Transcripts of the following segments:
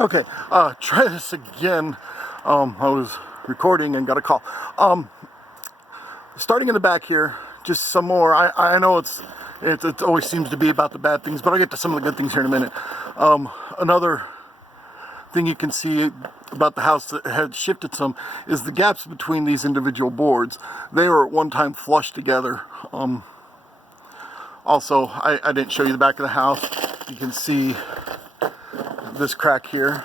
Okay, try this again. I was recording and got a call. Starting in the back here, just some more. I know it always seems to be about the bad things, but I'll get to some of the good things here in a minute. Another thing you can see about the house that had shifted some is the gaps between these individual boards. They were at one time flush together. Also, I didn't show you the back of the house. You can see this crack here.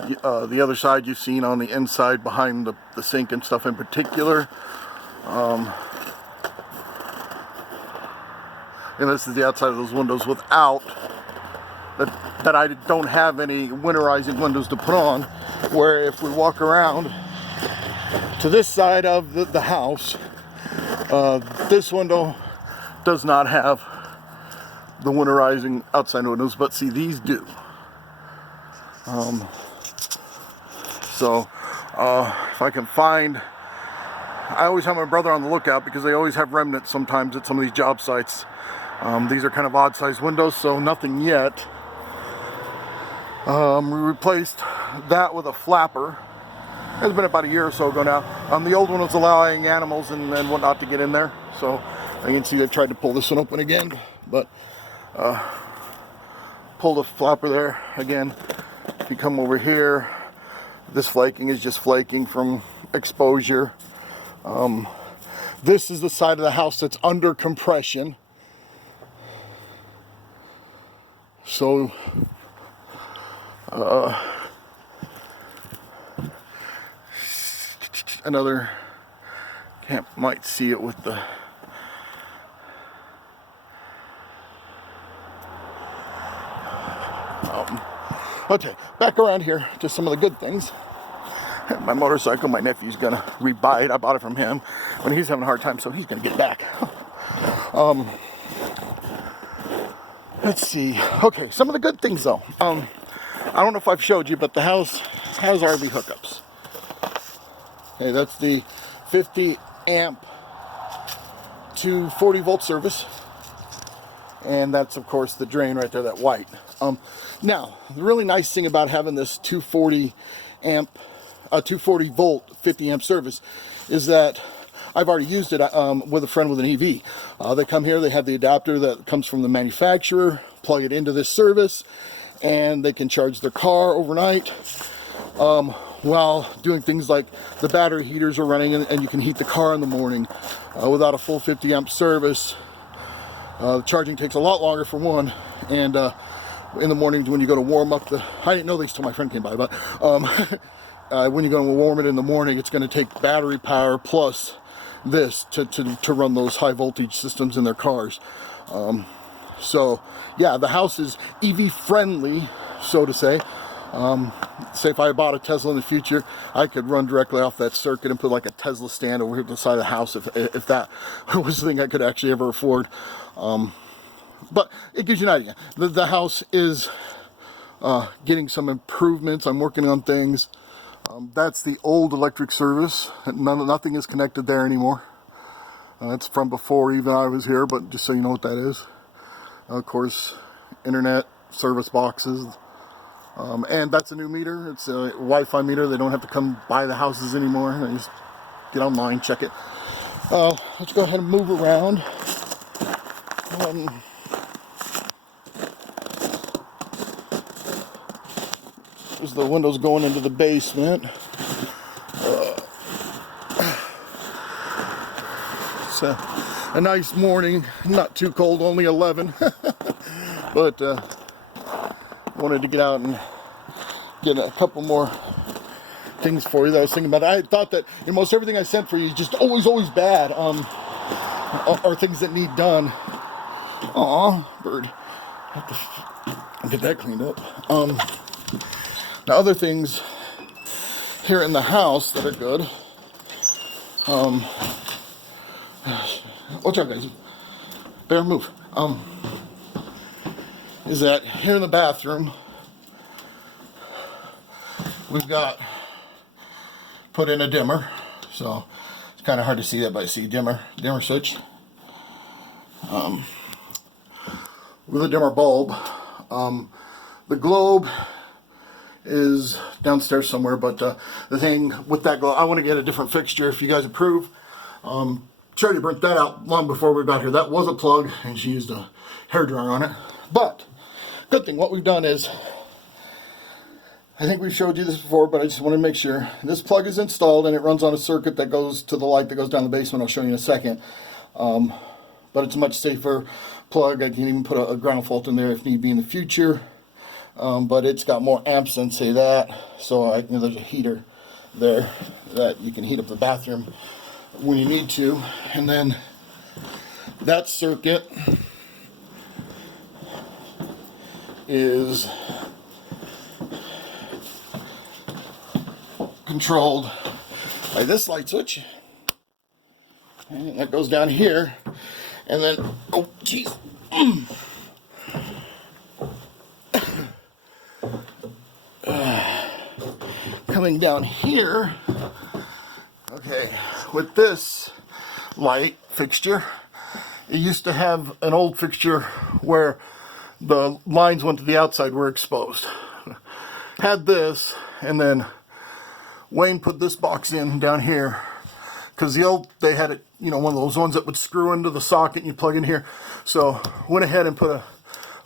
The other side you've seen on the inside behind the sink and stuff in particular. And this is the outside of those windows without that I don't have any winterizing windows to put on, where if we walk around to this side of the house, this window does not have the winterizing outside windows, but see, these do. So if I can find, I always have my brother on the lookout because they always have remnants sometimes at some of these job sites. These are kind of odd sized windows, so nothing yet. We replaced that with a flapper. It's been about a year or so ago now. The old one was allowing animals and whatnot to get in there, so you can see I tried to pull this one open again, but pull the flapper there again. If you come over here, this flaking is just flaking from exposure. This is the side of the house that's under compression. So another camp might see it with the okay, back around here to some of the good things. My motorcycle, my nephew's gonna rebuy it. I bought it from him when he's having a hard time, so he's gonna get it back. Let's see. Okay, some of the good things though. I don't know if I've showed you, but the house has RV hookups. Okay, that's the 50 amp to 40 volt service. And that's of course the drain right there, that white. Now, the really nice thing about having this 240 volt 50 amp service is that I've already used it with a friend with an EV. They come here, they have the adapter that comes from the manufacturer, plug it into this service, and they can charge their car overnight while doing things like the battery heaters are running, and you can heat the car in the morning. Without a full 50 amp service, the charging takes a lot longer for one, and in the morning when you go to warm up I didn't know these till my friend came by, but when you go to warm it in the morning, it's going to take battery power plus this to run those high voltage systems in their cars. So yeah, the house is EV friendly, so to say. Say if I bought a Tesla in the future, I could run directly off that circuit and put like a Tesla stand over here to the side of the house if that was the thing I could actually ever afford. But it gives you an idea. The house is getting some improvements. I'm working on things. That's the old electric service. Nothing is connected there anymore. It's from before even I was here, but just so you know what that is. Of course, internet, service boxes. And that's a new meter. It's a Wi-Fi meter. They don't have to come by the houses anymore. They just get online, check it. Let's go ahead and move around. There's the windows going into the basement. It's a nice morning, not too cold, only 11. But wanted to get out and get a couple more things for you that I was thinking about. I thought that most everything I sent for you is just always bad, or things that need done. Aw, bird. Have to get that cleaned up. Now, other things here in the house that are good. Watch out, guys. Bear, move. Is that here in the bathroom, we've got put in a dimmer. So it's kind of hard to see that, but I see dimmer switch. With a dimmer bulb. The globe is downstairs somewhere. But the thing with that glow, I want to get a different fixture if you guys approve. Charlie burnt that out long before we got here. That was a plug, and she used a hairdryer on it. But good thing, what we've done is, I think we've showed you this before, but I just want to make sure. This plug is installed, and it runs on a circuit that goes to the light that goes down the basement. I'll show you in a second. But it's a much safer plug. I can even put a ground fault in there if need be in the future. But it's got more amps than, say, that. So there's a heater there that you can heat up the bathroom when you need to. And then that circuit is controlled by this light switch, and that goes down here, and then, oh geez, coming down here. Okay, with this light fixture, it used to have an old fixture where the lines went to the outside, were exposed. Had this, and then Wayne put this box in down here, because they had it, one of those ones that would screw into the socket and you plug in here. So went ahead and put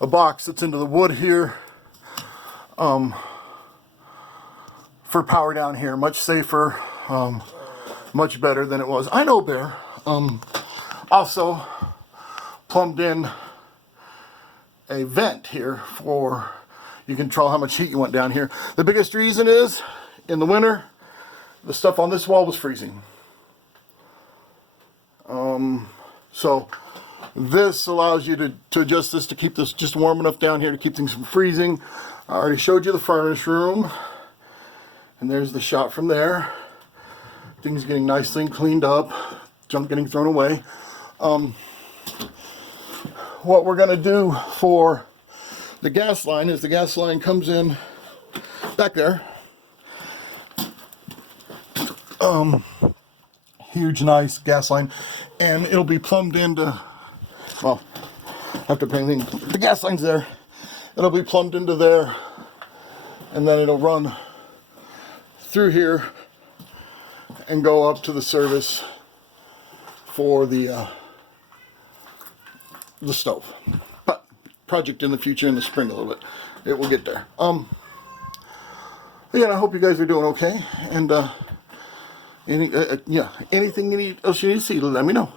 a box that's into the wood here, for power down here. Much safer, much better than it was. I know, Bear. Also plumbed in a vent here for, you can control how much heat you want down here. The biggest reason is, in the winter, the stuff on this wall was freezing. So this allows you to adjust this to keep this just warm enough down here to keep things from freezing. I already showed you the furnace room, and there's the shot from there. Things getting nicely cleaned up, junk getting thrown away. What we're going to do for the gas line is, the gas line comes in back there. Huge, nice gas line, and it'll be plumbed into, well, after painting, the gas line's there. It'll be plumbed into there, and then it'll run through here and go up to the service for the stove. But project in the future, in the spring a little bit, it will get there. Again, I hope you guys are doing okay, and anything else you need to see, let me know.